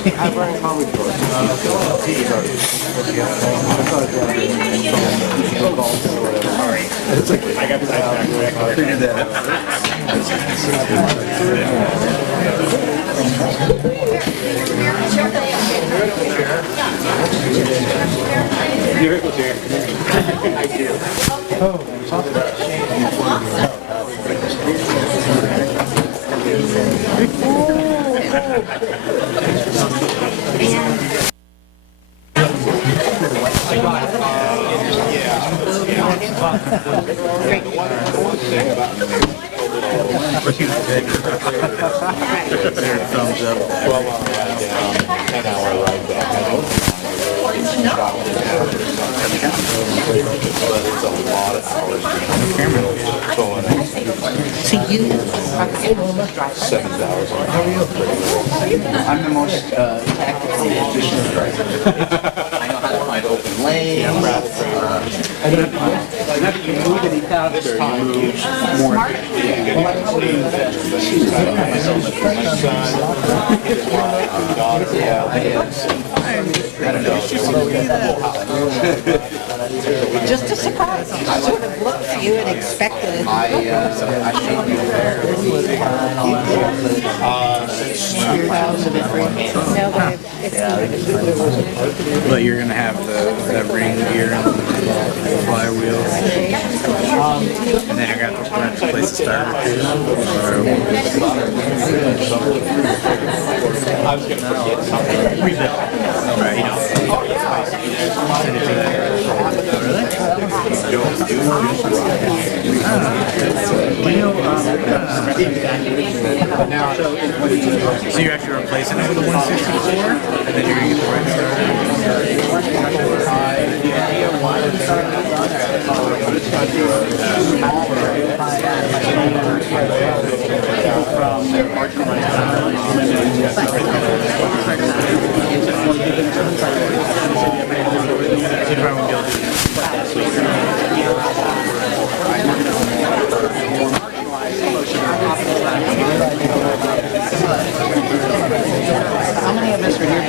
I got sidetracked. I figured that. You're able to. I do. Thumbs up. 12-hour ride down, 10-hour ride back. But it's a lot of hours. To you, 7 hours. I'm the most tactical efficient driver. I know how to find open lanes. Not that you move any faster, you move more. Just a surprise. I sort of looked for you and expected it. I should be there. No, but it's But you're going to have the ring gear and the flywheel. And then you're going to have to place the starter too. I was going to forget something. Rebuild. Right, you know. Send it to that. So you're actually replacing it with a 164, and then you're going to get the right How many of us are here?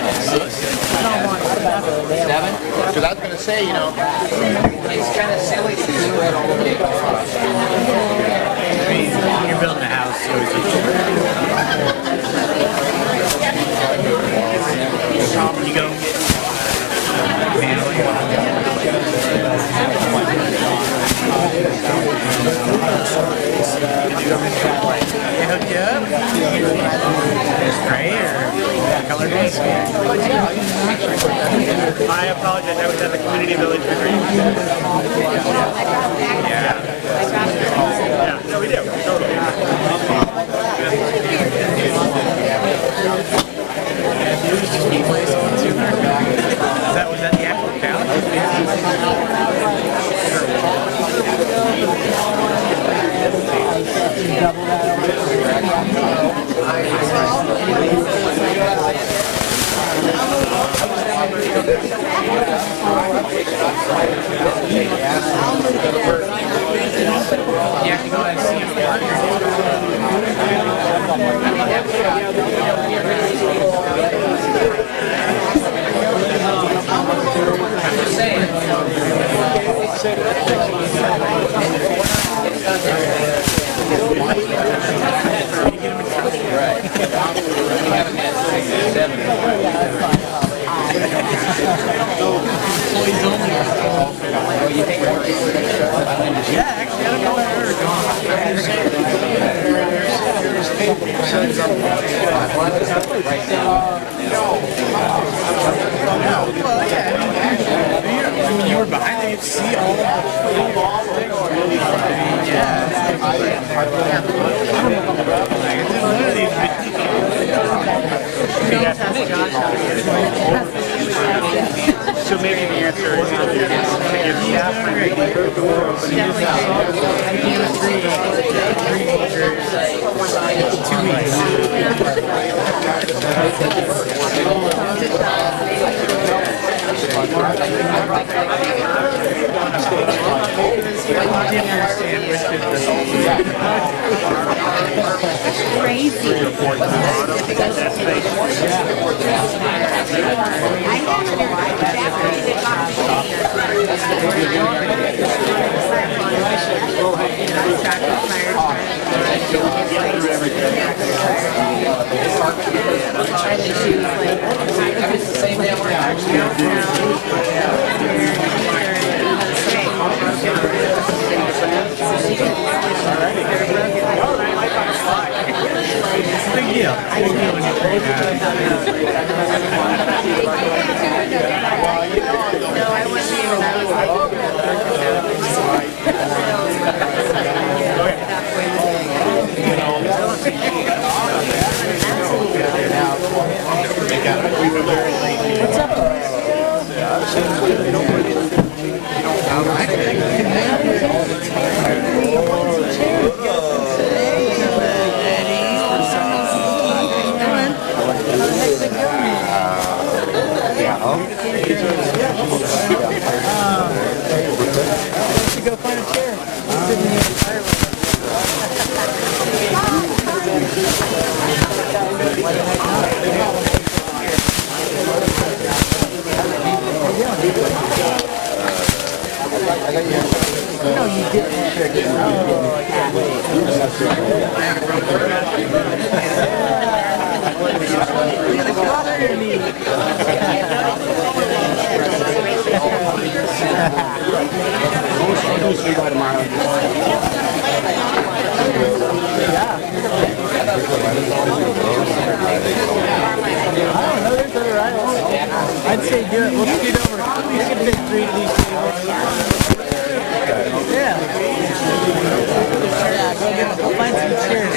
7? Because I was going to say, you know, it's kind of silly to spread all the big costs. You're building a house, so it's you go I apologize. I was at the community village for green. Yeah. No, we do. Totally. Was that the actual couch? You have to go and see him work. I'm just saying. Yeah, actually, I don't know where we're going. Well, yeah. I mean, you were behind there, you'd see all of the So maybe the answer is to give staff the door open. 2 weeks. crazy. Go find a chair. Sit in the fireworks. No, you didn't. Oh, I can't I'd say do it. We'll scoot over. We should take 3 of these tables. Yeah. Yeah, go find some chairs.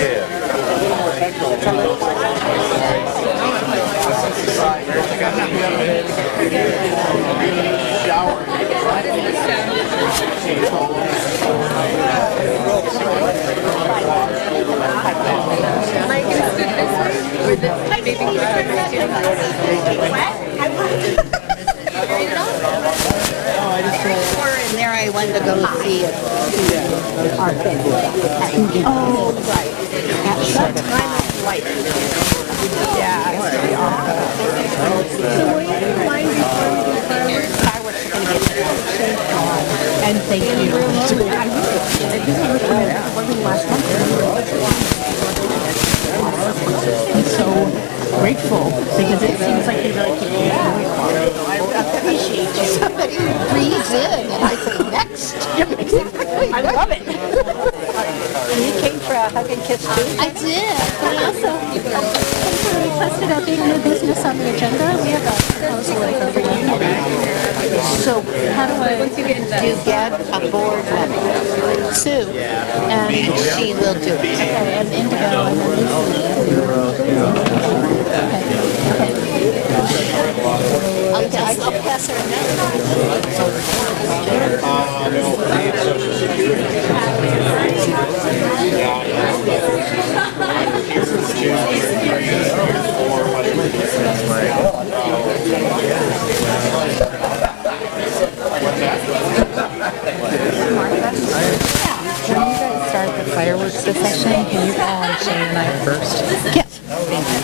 And there I went to go see our thing. Oh, right. At some time of life. Yeah, it's pretty awesome. Fireworks are going to get And thank you. I'm so grateful because it seems like they really keep you. I appreciate you. somebody breathes in and I say, next. I love it. You came for a hug and kiss too? I did, but also we requested updating new business on the agenda. We have a proposal like over you. So How do I? to get a board member, Sue, and she will do it. Okay, and Indigo and then Lucy. I'll pass her a When you guys start the fireworks session, can you call on Shane and I first? Yes,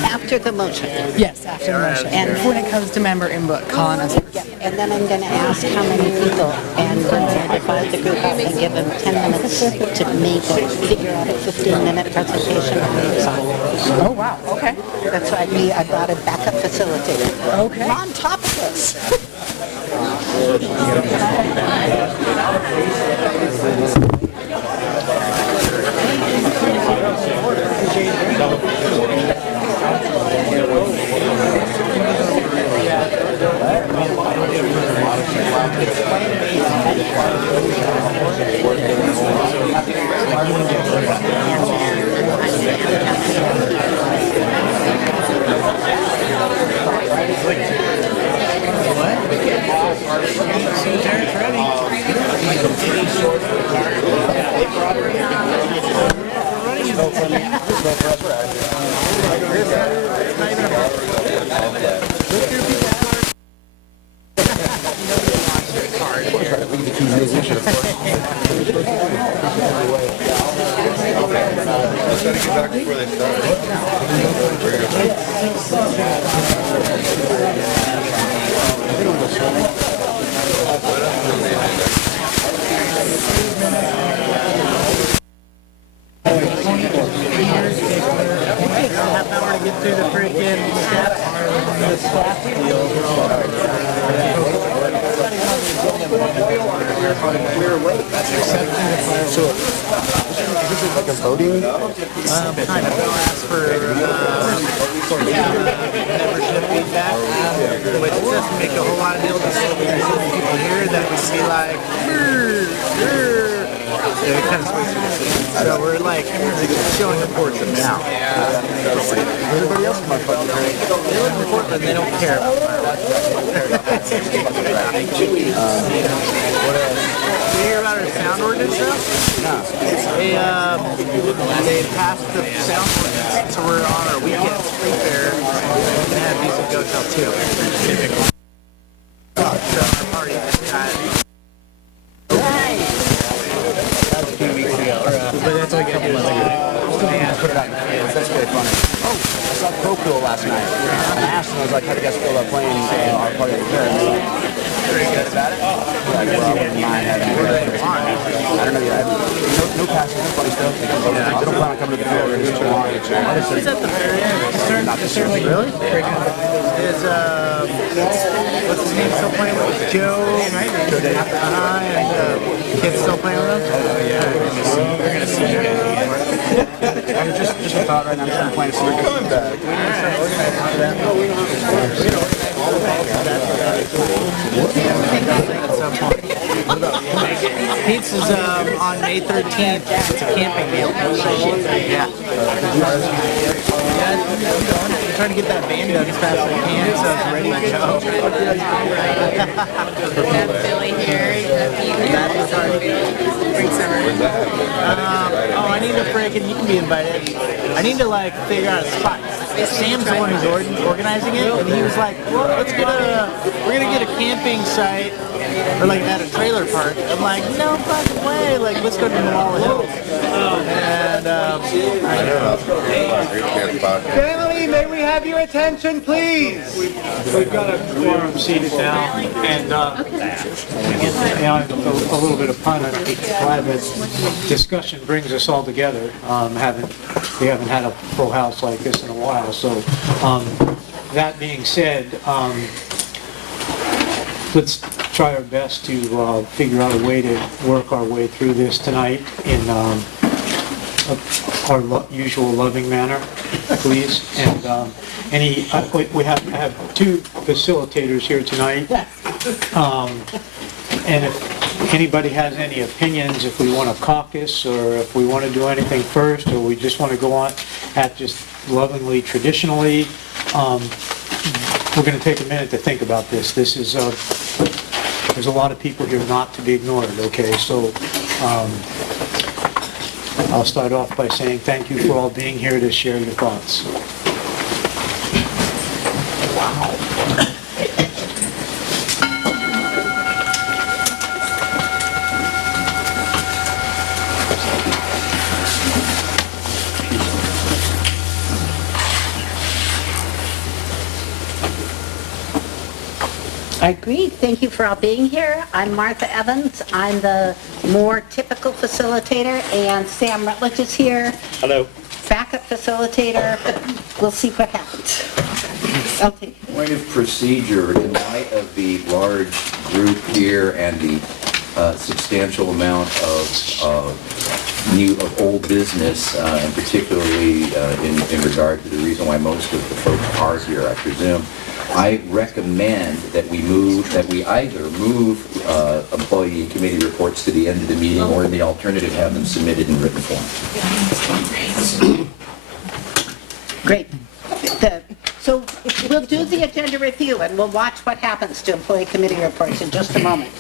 after the motion. Yes, after the motion. And when it comes to member input, call on us. Yeah, and then I'm going to ask how many people, and divide the group up and give them 10 minutes to figure out a 15-minute presentation on the song. Oh, wow. Okay. That's why I brought a backup facilitator. Okay. I'm on top of this. Kind of. They'll ask for membership feedback, which doesn't make a whole lot of deal to some people here that would be like, it kind of swings to the scene. So we're like showing importance now. Everybody else in my fucking area, they live in Portland, they don't care about Did you hear about our sound ordinance though? No. They passed the sound ordinance, so we're on our weekend street fair and have music go till 2. So our party just got... But that's like a couple months ago. Man, put it out in the kids. That's really funny. Oh, I saw Pro last night. And I asked him, I was like, how do you guys feel about playing our party at the fair? And he's like, pretty good about it. Like, well, I wouldn't mind having it. I don't know yet. No passion, no funny stuff. They don't plan on coming to the fair. It's too long. Is that the fair? Certainly. Really? Is, what's his name still playing with? Joe? And kids still playing with him? They're going to see you guys again. just a thought right now. I'm just going to plan a circus. Pizza's on May 13th. It's a camping deal. Yeah. I'm trying to get that band done as fast as I can so it's ready to go. Have Billy here. Bring summer. I need to freaking, you can be invited. I need to like figure out a spot. Sam's the one who's organizing it, and he was like, well, we're gonna get a camping site, or like at a trailer park. I'm like, no fucking way, like let's go to the Wall of Hills. And Family, may we have your attention, please? We've got a quorum seated now, and a little bit of pun. I'm glad that discussion brings us all together. We haven't had a full house like this in a while. So, that being said, let's try our best to figure out a way to work our way through this tonight in our usual loving manner, please. And we have two facilitators here tonight. And if anybody has any opinions, if we want to caucus or if we want to do anything first, or we just want to go on at just lovingly, traditionally, we're going to take a minute to think about this. This is there's a lot of people here not to be ignored. Okay, so I'll start off by saying thank you for all being here to share your thoughts. Wow. Agreed. Thank you for all being here. I'm Martha Evans. I'm the more typical facilitator, and Sam Rutledge is here. Hello. Backup facilitator. We'll see what happens. Okay. Point of procedure, in light of the large group here and the substantial amount of old business, and particularly in regard to the reason why most of the folks are here, I presume, I recommend that we either move employee and committee reports to the end of the meeting, or in the alternative, have them submitted in written form. Great. So we'll do the agenda review, and we'll watch what happens to employee committee reports in just a moment.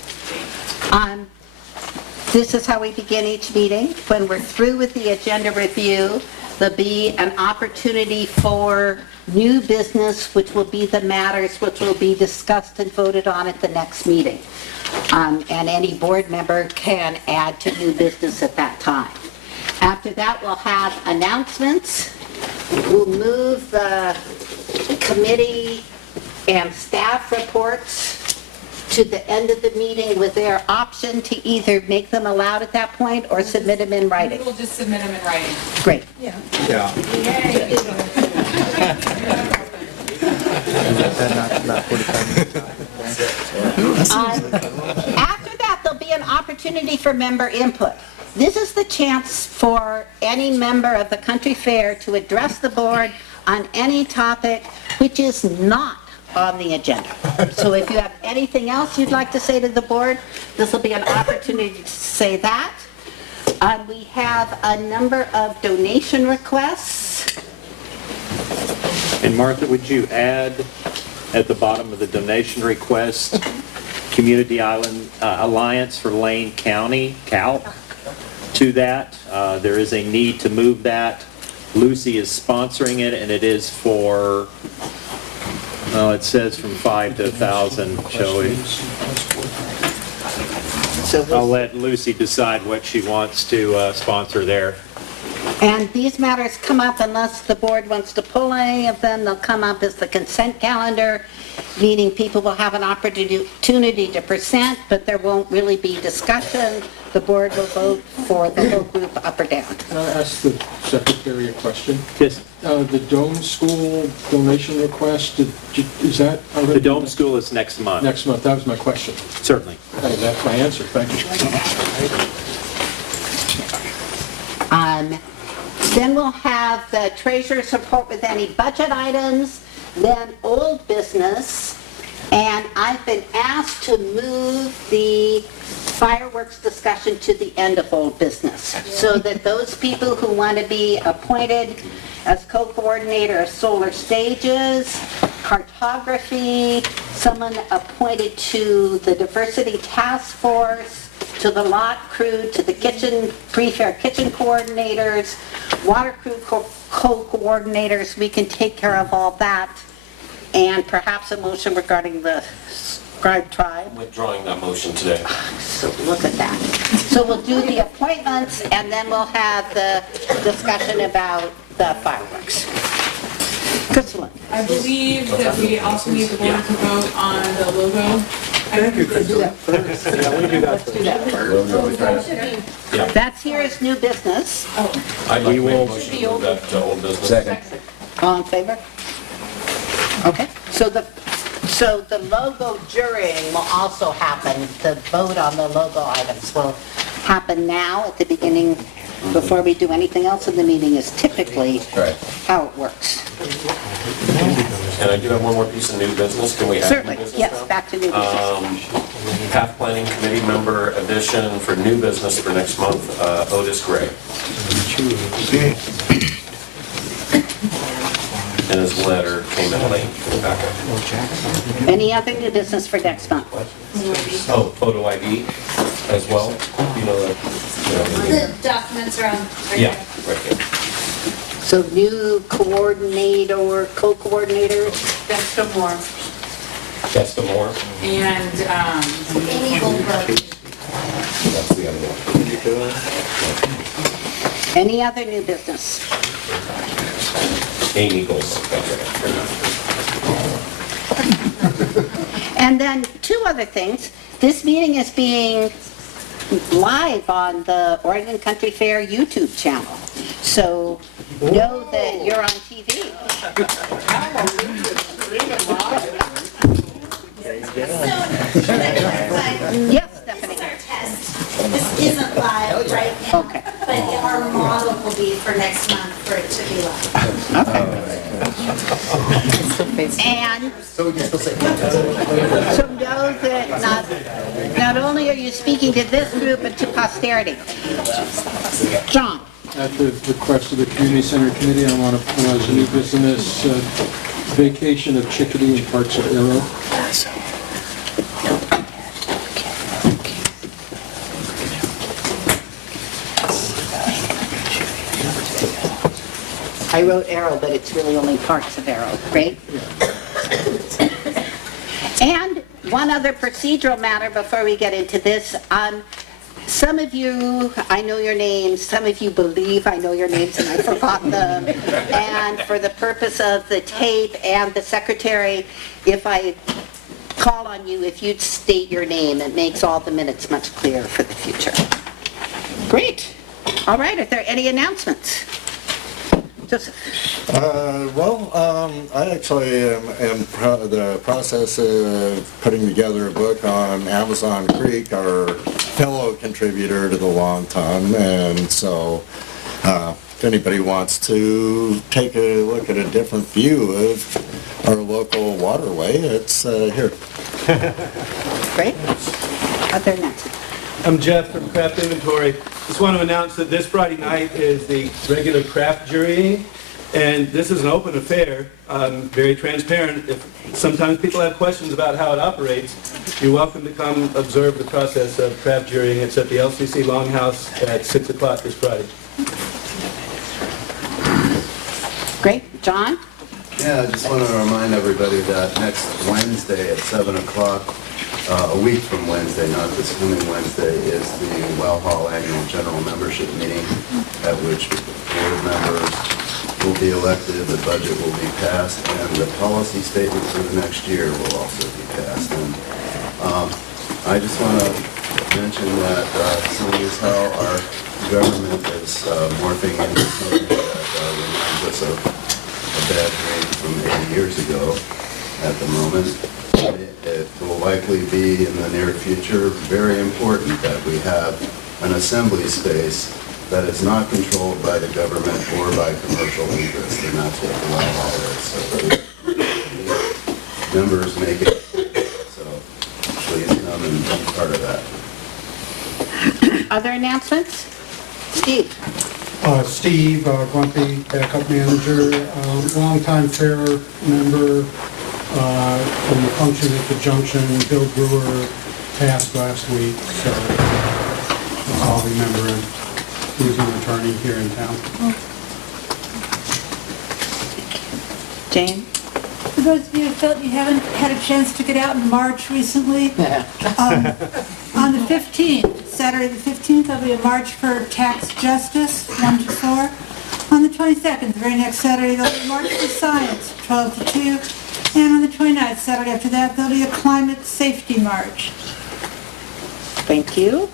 This is how we begin each meeting. When we're through with the agenda review, there'll be an opportunity for new business, which will be the matters which will be discussed and voted on at the next meeting. And any board member can add to new business at that time. After that, we'll have announcements. We'll move the committee and staff reports to the end of the meeting with their option to either make them aloud at that point or submit them in writing. We'll just submit them in writing. Great. Yeah. After that, there'll be an opportunity for member input. This is the chance for any member of the county fair to address the board on any topic which is not on the agenda. So if you have anything else you'd like to say to the board, this will be an opportunity to say that. We have a number of donation requests. And Martha, would you add at the bottom of the donation request, Community Island Alliance for Lane County, CALC, to that? There is a need to move that. Lucy is sponsoring it, and it is for, well, it says from 5 to 1,000, shall we? So I'll let Lucy decide what she wants to sponsor there. And these matters come up unless the board wants to pull any of them. They'll come up as the consent calendar, meaning people will have an opportunity to present, but there won't really be discussion. The board will vote for the whole group up or down. Can I ask the secretary a question? Yes. The Dome School donation request, is that already? The Dome School is next month. Next month, that was my question. Certainly. Hey, that's my answer, thank you. Then we'll have the treasurer's report with any budget items, then old business, and I've been asked to move the fireworks discussion to the end of old business, so that those people who want to be appointed as co-coordinator of solar stages, cartography, someone appointed to the diversity task force, to the lot crew, to the kitchen, pre-fair kitchen coordinators, water crew co-coordinators, we can take care of all that. And perhaps a motion regarding the scribe tribe. Withdrawing that motion today. So look at that. So we'll do the appointments and then we'll have the discussion about the fireworks. Crystalline. I believe that we also need the board to vote on the logo. Thank you, Crystal. Let's do that first. That's here as new business. I'd like to make a motion to move that to old business. Second. All in favor? Okay, so the logo jurying will also happen, the vote on the logo items will happen now at the beginning, before we do anything else in the meeting is typically Right. how it works. And I do have one more piece of new business. Can we add new Certainly, business yes, now? back to new business. Path Planning Committee member addition for new business for next month, Otis Gray. And his letter came in late in the packet. Any other new business for next month? Oh, photo ID as well? You know, The documents are on. yeah, right there. So new coordinator, co-coordinators? Jessica Moore That's the more. and, Amy Goldberg. That's the other one. Any other new business? Amy Goldberg, that's right. And then two other things. This meeting is being live on the Oregon Country Fair YouTube channel. So know that you're on TV. Yes, Stephanie. This is our test. This isn't live right now. Okay. But our model will be for next month for it to be live. And so know that not only are you speaking to this group, but to posterity. John. At the request of the Community Center Committee, I want to put as a new business vacation of Chickadee and parts of Arrow. I wrote Arrow, but it's really only parts of Arrow, right? And one other procedural matter before we get into this. Some of you, I know your names, some of you believe I know your names and I've forgotten them. And for the purpose of the tape and the secretary, if I call on you, if you'd state your name, it makes all the minutes much clearer for the future. Great. All right, are there any announcements? Joseph. I actually am the process of putting together a book on Amazon Creek, our fellow contributor to the Long Ton, and so if anybody wants to take a look at a different view of our local waterway, it's here. Great. Other announcements? I'm Jeff from Craft Inventory. Just want to announce that this Friday night is the regular craft jurying, and this is an open affair, very transparent. If sometimes people have questions about how it operates, you're welcome to come observe the process of craft jurying. It's at the LCC Longhouse at 6 o'clock this Friday. Great. John? Yeah, I just want to remind everybody that next Wednesday at 7 o'clock, a week from Wednesday, not this coming Wednesday, is the Well Hall Annual General Membership Meeting, at which board members will be elected, the budget will be passed, and the policy statement for the next year will also be passed. And I just want to mention that seeing as how our government is morphing into something that reminds us of a bad dream from 80 years ago at the moment, it will likely be in the near future very important that we have an assembly space that is not controlled by the government or by commercial interests, and that's what the Well Hall is. So members make it, so please come and be part of that. Other announcements? Steve? Steve, Grumpy, backup manager, longtime fair member from the function at the junction. Bill Brewer passed last week, so I'll remember him. He's an attorney here in town. Jane? For those of you who felt you haven't had a chance to get out in March recently, on the 15th, Saturday the 15th, there'll be a March for Tax Justice, 1 to 4. On the 22nd, the very next Saturday, there'll be a March for Science, 12 to 2. And on the 29th, Saturday after that, there'll be a Climate Safety March. Thank you.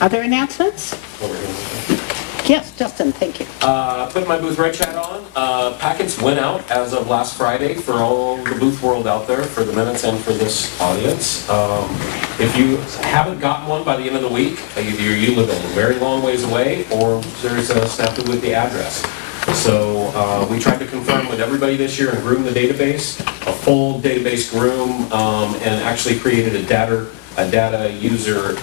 Other announcements? Yes, Justin, thank you. Put my booth red chat on. Packets went out as of last Friday for all the booth world out there, for the minutes and for this audience. If you haven't gotten one by the end of the week, either you live a very long ways away or there's a snafu with the address. So we tried to confirm with everybody this year and groom the database, a full database groom, and actually created a data user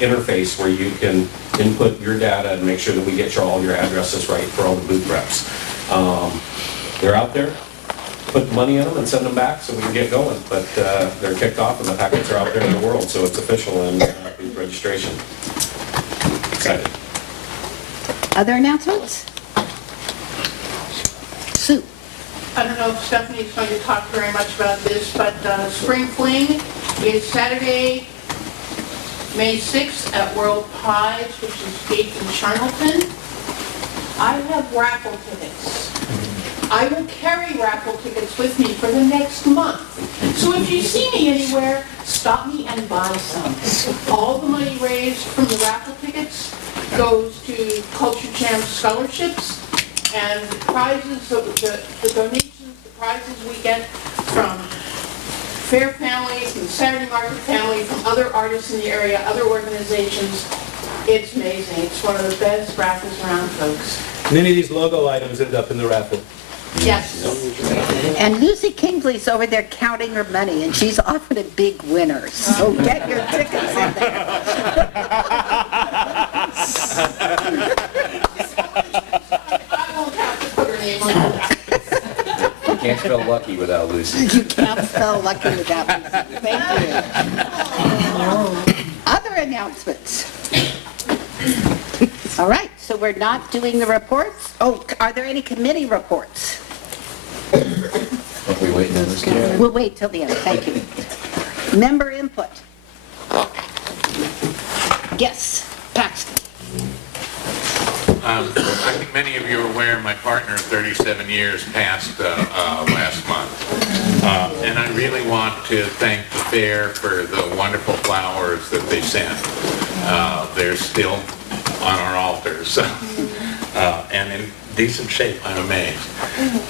interface where you can input your data and make sure that we get all your addresses right for all the booth reps. They're out there. Put the money in them and send them back so we can get going. But they're kicked off and the packets are out there in the world, so it's official and booth registration. Excited. Other announcements? Sue? I don't know if Stephanie's going to talk very much about this, but Spring Fling is Saturday, May 6th at World Pies, which is based in Charlton. I have raffle tickets. I will carry raffle tickets with me for the next month. So if you see me anywhere, stop me and buy some. All the money raised from the raffle tickets goes to Culture Champ scholarships, and the prizes, the donations, the prizes we get from fair families, from Saturday Market family, from other artists in the area, other organizations. It's amazing. It's one of the best raffles around, folks. And any of these logo items end up in the raffle. Yes. And Lucy Kingsley's over there counting her money, and she's often a big winner. So get your tickets in there. I won't have to put her name on that. You can't spell lucky without Lucy. You can't spell lucky without Lucy. Thank you. Other announcements? All right, so we're not doing the reports? Oh, are there any committee reports? Are we waiting on this? We'll wait till the end, thank you. Member input. Yes, Paxton. I think many of you are aware my partner of 37 years passed last month. And I really want to thank the fair for the wonderful flowers that they sent. They're still on our altar, so, and in decent shape, I'm amazed.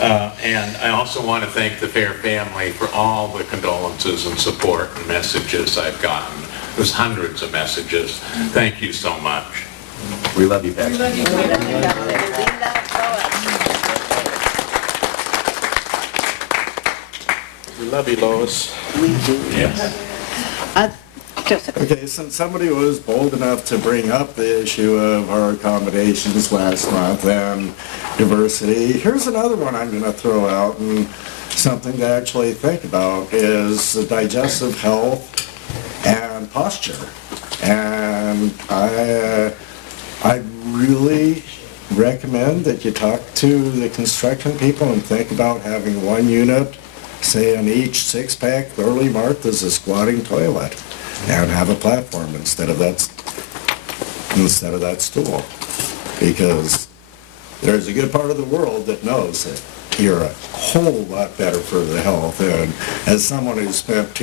And I also want to thank the fair family for all the condolences and support and messages I've gotten. There's hundreds of messages. Thank you so much. We love you, Paxton. We love you, Lois. We do. Yes. Joseph. Okay, since somebody was bold enough to bring up the issue of our accommodations last month and diversity, here's another one I'm going to throw out, and something to actually think about is the digestive health and posture. And I really recommend that you talk to the construction people and think about having one unit, say on each six-pack, thoroughly marked as a squatting toilet, and have a platform instead of that stool. Because there's a good part of the world that knows that you're a whole lot better for the health. And as someone who's spent too